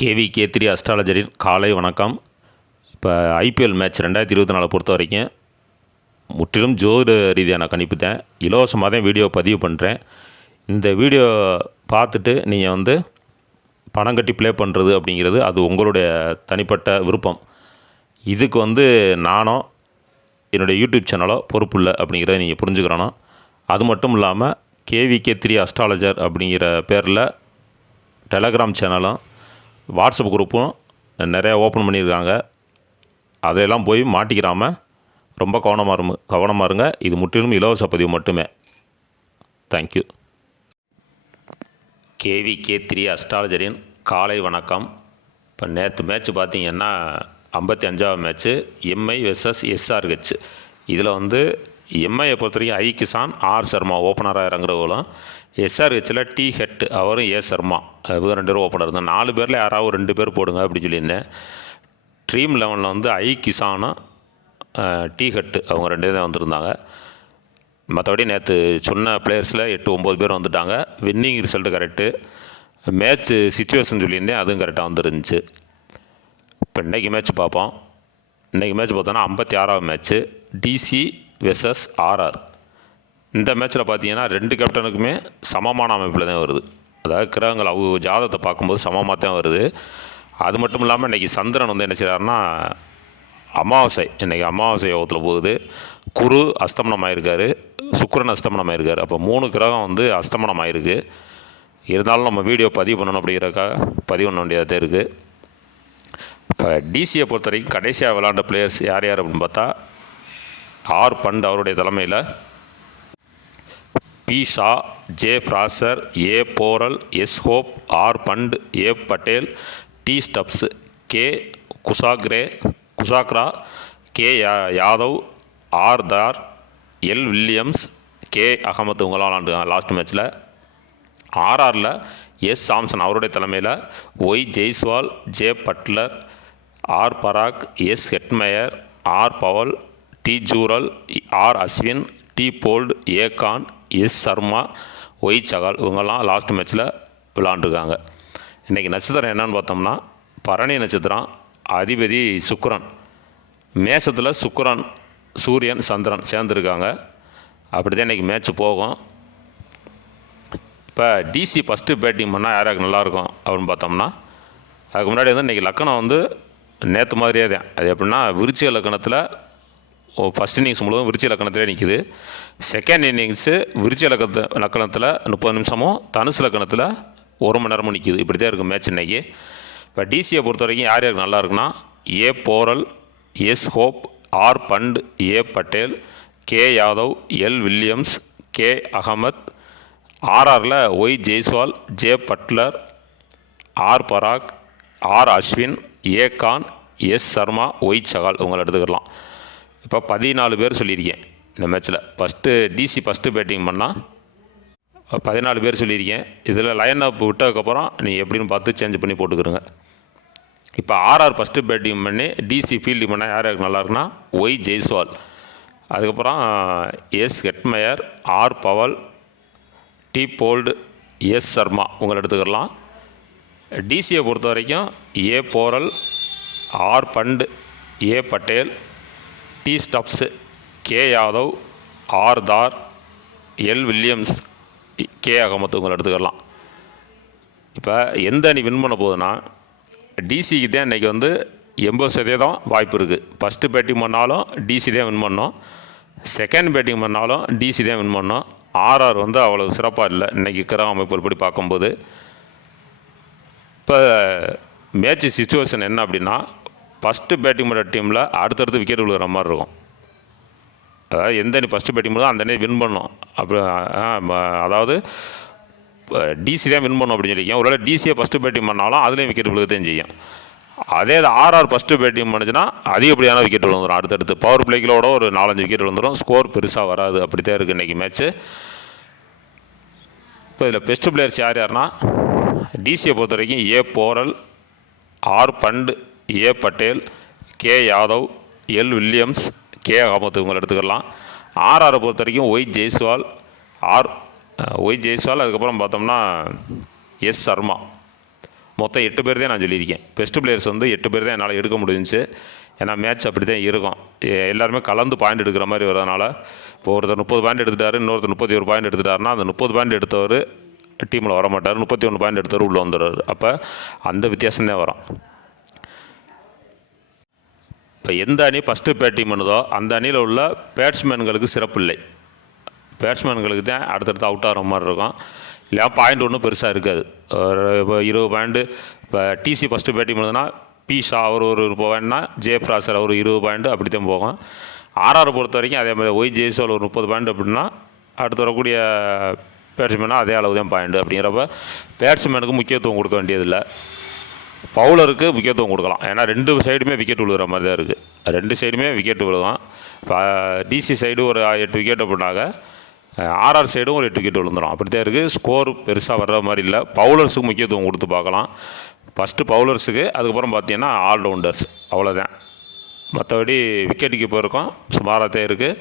KVK3 அஸ்ட்ராலஜரின் காலை வணக்கம். இப்போ ஐபிஎல் மேட்ச் 2024 பொறுத்த வரைக்கும் முற்றிலும் ஜோதிட ரீதியான கணிப்பு தான். இலவசமாக தான் வீடியோ பதிவு பண்ணுறேன். இந்த வீடியோ பார்த்துட்டு நீங்கள் பணம் கட்டி ப்ளே பண்ணுறது அப்படிங்கிறது அது உங்களுடைய தனிப்பட்ட விருப்பம். இதுக்கு நானோ என்னுடைய யூடியூப் சேனலோ பொறுப்பு இல்லை அப்படிங்கிறத நீங்கள் புரிஞ்சுக்கிறணும். அது மட்டும் இல்லாமல் KVK3 அஸ்ட்ராலஜர் அப்படிங்கிற பேரில் டெலகிராம் சேனலும் வாட்ஸ்அப் குரூப்பும் நிறையா ஓப்பன் பண்ணியிருக்காங்க. அதையெல்லாம் போய் மாட்டிக்கிறாமல் ரொம்ப கவனமாக இருங்க. இது முற்றிலும் இலவச பதிவு மட்டுமே. தேங்க்யூ. KVK3 அஸ்ட்ராலஜரின் காலை வணக்கம். இப்போ நேற்று மேட்ச் பார்த்திங்கன்னா 55வது மேட்ச்சு எம்ஐ வெர்சஸ் SRH. இதில் எம்ஐயை பொறுத்த வரைக்கும் ஐ கிசான், ஆர் சர்மா ஓப்பனராக இறங்குறவங்களும், SRHல டி ஹெட் அவரும் ஏ சர்மா இவங்க 2 பேரும் ஓப்பனர் இருந்தால் 4 பேரில் யாராவது 2 பேர் போடுங்க அப்படின்னு சொல்லியிருந்தேன். ட்ரீம் 11 ஐ கிசானும் டி ஹெட்டு அவங்க 2 தான் வந்திருந்தாங்க. மற்றபடி நேற்று சொன்ன பிளேயர்ஸில் 8-9 பேர் வந்துட்டாங்க. Winning result correct, match situation சொல்லியிருந்தேன், அதுவும் கரெக்டாக வந்துருந்துச்சு. இப்போ இன்றைக்கி மேட்ச் பார்ப்போம். இன்றைக்கி மேட்ச் பார்த்தோன்னா 56வது மேட்ச்சு DC வெர்சஸ் RR. இந்த மேட்ச்சில் பார்த்தீங்கன்னா 2 கேப்டனுக்குமே சமமான அமைப்பில் தான் வருது. அதாவது கிரகங்கள் அவங்க ஜாதகத்தை பார்க்கும்போது சமமாக தான் வருது. அது மட்டும் இல்லாமல் இன்றைக்கி சந்திரன் என்ன செய்கிறாருன்னா அமாவாசை, இன்றைக்கி அமாவாசை யோகத்தில் போகுது. குரு அஸ்தமனம் ஆகிருக்காரு, சுக்கிரன் அஸ்தமனம் ஆகிருக்காரு. அப்போ 3 கிரகம் அஸ்தமனம் ஆகிருக்கு. இருந்தாலும் நம்ம வீடியோ பதிவு பண்ணணும் அப்படிங்கிறக்காக பதிவு பண்ண வேண்டியதாக தான் இருக்குது. இப்போ டிசியை பொறுத்த வரைக்கும் கடைசியாக விளாண்ட பிளேயர்ஸ் யார் அப்படின்னு பார்த்தா ஆர் பண்ட் அவருடைய தலைமையில், P Shaw, J Fraser, A Porel, S Hope, R Pant, A Patel, T Stubbs, K Kushagra, K Yadav, R Dar, L Williams, K Ahmed இவங்களாம் விளாண்டுருக்காங்க லாஸ்ட் மேட்ச்சில். RRல எஸ் சாம்சன் அவருடைய தலைமையில் Y Jaiswal, J Buttler, R Parag, S Hetmyer, R Powell, D Jurel, R Ashwin, T Boult, A Khan, S Sharma, Y Chahal இவங்கெல்லாம் last மேட்ச்சில் விளாண்டுருக்காங்க. இன்றைக்கி நட்சத்திரம் என்னன்னு பார்த்தோம்னா பரணி நட்சத்திரம், அதிபதி சுக்கிரன். மேசத்தில் சுக்கிரன், சூரியன், சந்திரன் சேர்ந்துருக்காங்க. அப்படி தான் இன்றைக்கி மேட்ச் போகும். இப்போ DC ஃபஸ்ட்டு பேட்டிங் பண்ணால் யாராருக்கு நல்லாயிருக்கும் அப்படின்னு பார்த்தோம்னா, அதுக்கு முன்னாடி இன்றைக்கி லக்கணம் நேற்று மாதிரியே தான். அது எப்படின்னா விருச்சிக லக்கணத்தில் ஃபஸ்ட் இன்னிங்ஸ் முழுவதும் விருச்சிக லக்கணத்திலே நிற்கிது. செகண்ட் இன்னிங்ஸு விருச்சிக லக்கணத்தில் 30 நிமிஷமும், தனுசு லக்கணத்தில் 1 மணி நேரமும் நிற்கிது. இப்படி தான் இருக்குது மேட்ச் இன்றைக்கி. இப்போ டிசியை பொறுத்த வரைக்கும் யார் யாருக்கு நல்லா A Porel, S Hope, R Pant, A Patel, K Yadav, L Williams, K Ahmed. RRல Y Jaiswal, J Buttler, R Parag, R Ashwin, A Khan, S Sharma, Y Chahal இவங்களை எடுத்துக்கலாம். இப்போ 14 பேர் சொல்லியிருக்கேன் இந்த மேட்ச்சில். DC ஃபஸ்ட்டு பேட்டிங் பண்ணால் 14 பேர் சொல்லியிருக்கேன். இதில் லைன் அப் விட்டதுக்கப்புறம் நீங்கள் எப்படின்னு பார்த்து சேஞ்ச் பண்ணி போட்டுக்கிறோங்க. இப்போ RR ஃபஸ்ட்டு பேட்டிங் பண்ணி DC ஃபீல்டிங் பண்ணால் யார் யாருக்கு நல்லாயிருக்குன்னா ஒய் ஜெய்ஸ்வால், அதுக்கப்புறம் S Hetmyer, R Powell, T Boult, S Sharma உங்களை எடுத்துக்கலாம். டிசியை பொறுத்த வரைக்கும் A Porel, R Pant, A Patel, T Stubbs, K Yadav, R Dar, L Williams, K Ahmed உங்களை எடுத்துக்கலாம். இப்போ எந்த அணி வின் பண்ண போகுதுன்னா டிசிக்கு தான் இன்றைக்கி 80% வாய்ப்பு இருக்குது. ஃபஸ்ட்டு பேட்டிங் பண்ணாலும் DC தான் வின் பண்ணோம், செகண்ட் பேட்டிங் பண்ணாலும் DC தான் வின் பண்ணோம். RR அவ்வளோ சிறப்பாக இல்லை இன்றைக்கி கிரக அமைப்புகள் படி பார்க்கும்போது. இப்போ மேட்ச் சிச்சுவேஷன் என்ன அப்படின்னா ஃபஸ்ட்டு பேட்டிங் பண்ணுற டீமில் அடுத்தடுத்து விக்கெட் விழுகிற மாதிரி இருக்கும். அதாவது எந்த அணி ஃபஸ்ட்டு பேட்டிங் பண்ணோ அந்த அணி வின் பண்ணோம். அதாவது DC தான் வின் பண்ணோம் அப்படின்னு சொல்லியிருக்கேன். ஒருவேளை DCயை ஃபஸ்ட்டு பேட்டிங் பண்ணாலும் அதுலேயும் விக்கெட் விழுகத்தான் செய்யும். அதே RR ஃபஸ்ட்டு பேட்டிங் பண்ணுச்சுன்னா அதிகப்படியான விக்கெட் விழுந்துடும். அடுத்தடுத்து பவர் பிளேக்களோட ஒரு 4-5 விக்கெட் விழுந்துடும். ஸ்கோர் பெருசாக வராது. அப்படி தான் இருக்குது இன்றைக்கி மேட்ச்சு. இப்போ இதில் பெஸ்ட்டு பிளேயர்ஸ் யாருன்னா DCயை பொறுத்த வரைக்கும் A Porel, R Pant, A Patel, K Yadav, L Williams, K Ahmed இவங்களை எடுத்துக்கலாம். RRரை பொறுத்த வரைக்கும் ஒய் ஜெய்ஸ்வால், அதுக்கப்புறம் பார்த்தோம்னா எஸ் சர்மா, மொத்தம் 8 பேர் தான் நான் சொல்லியிருக்கேன். பெஸ்ட்டு பிளேயர்ஸ் வந்து 8 பேர் தான் என்னால் எடுக்க முடிஞ்சிச்சு. ஏன்னா மேட்ச் அப்படி தான் இருக்கும். எல்லாருமே கலந்து பாயிண்ட் எடுக்கிற மாதிரி வரதுனால இப்போ ஒருத்தர் 30 பாயிண்ட் எடுத்துட்டாரு, இன்னொருத்தர் 31 பாயிண்ட் எடுத்துட்டாருன்னா அந்த 30 பாயிண்ட் எடுத்தவர் டீமில் வர மாட்டார், 31 பாயிண்ட் எடுத்தவர் உள்ளே வந்துடுவார். அப்போ அந்த வித்தியாசம் தான் வரும். இப்போ எந்த அணி ஃபஸ்ட்டு பேட்டிங் பண்ணுதோ அந்த அணியில் உள்ள பேட்ஸ்மேன்களுக்கு சிறப்பு இல்லை. பேட்ஸ்மேன்களுக்கு தான் அடுத்தடுத்து அவுட் ஆகிற மாதிரி இருக்கும். இல்லையா பாயிண்ட் ஒன்றும் பெருசாக இருக்காது. இப்போ 20 பாயிண்ட்டு இப்போ டிசி ஃபஸ்ட்டு பேட்டிங் பண்ணுதுன்னா பி ஷா அவர் ஒரு 20 பாயிண்ட்னா ஜெயபிராசர் அவர் 20 பாயிண்ட்டு அப்படி தான் போகும். ஆர்ஆர் பொறுத்த வரைக்கும் அதே மாதிரி ஒய் ஜெய்ஸ்வால் ஒரு 30 பாயிண்ட் அப்படின்னா அடுத்து வரக்கூடிய பேட்ஸ்மேனாக அதே அளவு தான் பாயிண்ட். அப்படிங்கிறப்ப பேட்ஸ்மேனுக்கு முக்கியத்துவம் கொடுக்க வேண்டியதில்லை, பவுலருக்கு முக்கியத்துவம் கொடுக்கலாம். ஏன்னா 2 சைடுமே விக்கெட் விழுகிற மாதிரி தான் இருக்குது. 2 சைடுமே விக்கெட் விழுகும். இப்போ டிசி சைடு ஒரு 8 விக்கெட் அப்படின்னாக்க ஆர்ஆர் சைடும் ஒரு 8 விக்கெட் விழுந்துடும். அப்படி தான் இருக்குது. ஸ்கோர் பெருசாக வர்ற மாதிரி இல்லை. பவுலர்ஸுக்கு முக்கியத்துவம் கொடுத்து பார்க்கலாம். ஃபஸ்ட்டு பவுலர்ஸுக்கு, அதுக்கப்புறம் பார்த்தீங்கன்னா ஆல்ரவுண்டர்ஸ், அவ்வளோதான். மற்றபடி விக்கெட் கீப்பருக்கும் சுமாராக தான் இருக்குது,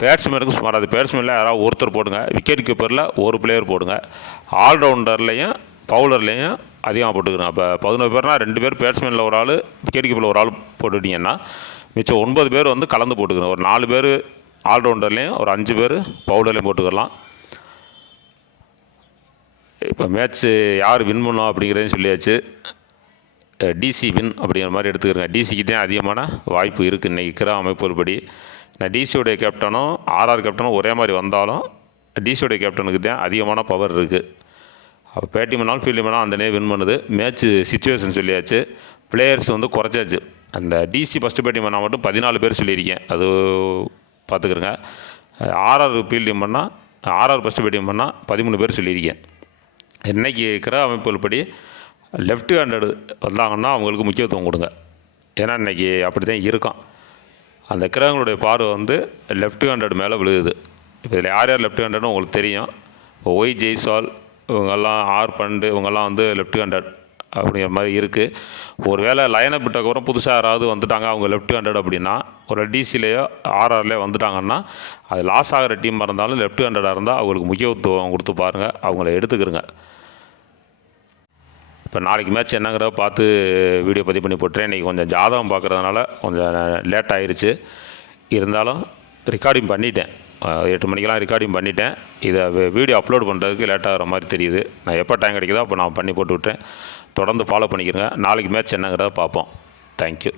பேட்ஸ்மேனுக்கும் சுமாராக. பேட்ஸ்மேனில் யாராவது ஒருத்தர் போடுங்க, விக்கெட் கீப்பரில் ஒரு பிளேயர் போடுங்க, ஆல்ரவுண்டர்லேயும் பவுலர்லேயும் அதிகமாக போட்டுக்கிறோம். அப்போ 11 பேர்னா 2 பேர் பேட்ஸ்மேனில் ஒரு ஆள், விக்கெட் கீப்பரில் ஒரு ஆள் போட்டுட்டிங்கன்னா மிச்சம் 9 பேர் வந்து கலந்து போட்டுக்கிறோம். ஒரு 4 பேர் ஆல்ரவுண்டர்லேயும் ஒரு 5 பேர் பவுலர்லேயும் போட்டுக்கலாம். இப்போ மேட்ச்சு யார் வின் பண்ணும் அப்படிங்கிறதையும் சொல்லியாச்சு. டிசி வின் அப்படிங்கிற மாதிரி எடுத்துக்கிறேங்க. டிசிக்கு தான் அதிகமான வாய்ப்பு இருக்குது இன்றைக்கி இருக்கிற அமைப்புபடி. நான் டிசியோடைய கேப்டனும் ஆர்ஆர் கேப்டனும் ஒரே மாதிரி வந்தாலும் டிசியோடைய கேப்டனுக்கு தான் அதிகமான பவர் இருக்குது. அப்போ பேட்டிங் பண்ணாலும் ஃபீல்டிங் பண்ணாலும் அந்த வின் பண்ணுது. மேட்ச்சு சிச்சுவேஷன் சொல்லியாச்சு, பிளேயர்ஸ் வந்து குறைச்சாச்சு. அந்த டிசி ஃபஸ்ட்டு பேட்டிங் பண்ணால் மட்டும் 14 பேர் சொல்லியிருக்கேன், அது பார்த்துக்கிறேங்க. ஆர்ஆர் ஃபீல்டிங் பண்ணால், ஆர்ஆர் ஃபஸ்ட்டு பேட்டிங் பண்ணால் 13 பேர் சொல்லியிருக்கேன். இன்றைக்கி இருக்கிற அமைப்புகள் படி லெஃப்ட் ஹேண்டடு வந்தாங்கன்னா அவங்களுக்கு முக்கியத்துவம் கொடுங்க. ஏன்னா இன்றைக்கி அப்படி தான் இருக்கும். அந்த கிரகங்களுடைய பார்வை வந்து லெஃப்ட் ஹேண்டட் மேலே விழுகுது. இப்போ இதில் யார் யார் லெஃப்ட் ஹேண்டட்னு உங்களுக்கு தெரியும். இப்போ ஒய் ஜெய்ஸ்வால் இவங்கெல்லாம், ஆர் பண்டு இவங்கெல்லாம் வந்து லெஃப்ட் ஹேண்டட் அப்படிங்கிற மாதிரி இருக்குது. ஒரு வேளை லைனப் விட்டக்கப்புறம் புதுசாக யாராவது வந்துட்டாங்க அவங்க லெஃப்ட் ஹேண்டட் அப்படின்னா, ஒரு டிசிலேயோ ஆர்ஆர்லேயோ வந்துட்டாங்கன்னா அது லாஸ் ஆகிற டீமாக இருந்தாலும் லெஃப்ட் ஹேண்டடாக இருந்தால் அவங்களுக்கு முக்கியத்துவம் கொடுத்து பாருங்கள், அவங்கள எடுத்துக்கிறங்க. இப்போ நாளைக்கு மேட்ச் என்னங்கிறத பார்த்து வீடியோ பதிவு பண்ணி போட்டுறேன். இன்றைக்கி கொஞ்சம் ஜாதகம் பார்க்குறதுனால கொஞ்சம் லேட் ஆகிருச்சு. இருந்தாலும் ரெக்கார்டிங் பண்ணிட்டேன், 8 மணிக்கெலாம் ரெக்கார்டிங் பண்ணிட்டேன். இதை வீடியோ அப்லோட் பண்ணுறதுக்கு லேட் ஆகிற மாதிரி தெரியுது. நான் எப்போ டைம் கிடைக்குதோ அப்போ நான் பண்ணி போட்டு விட்டேன். தொடர்ந்து ஃபாலோ பண்ணிக்கிறேங்க. நாளைக்கு மேட்ச் என்னங்கிறத பார்ப்போம். தேங்க்யூ.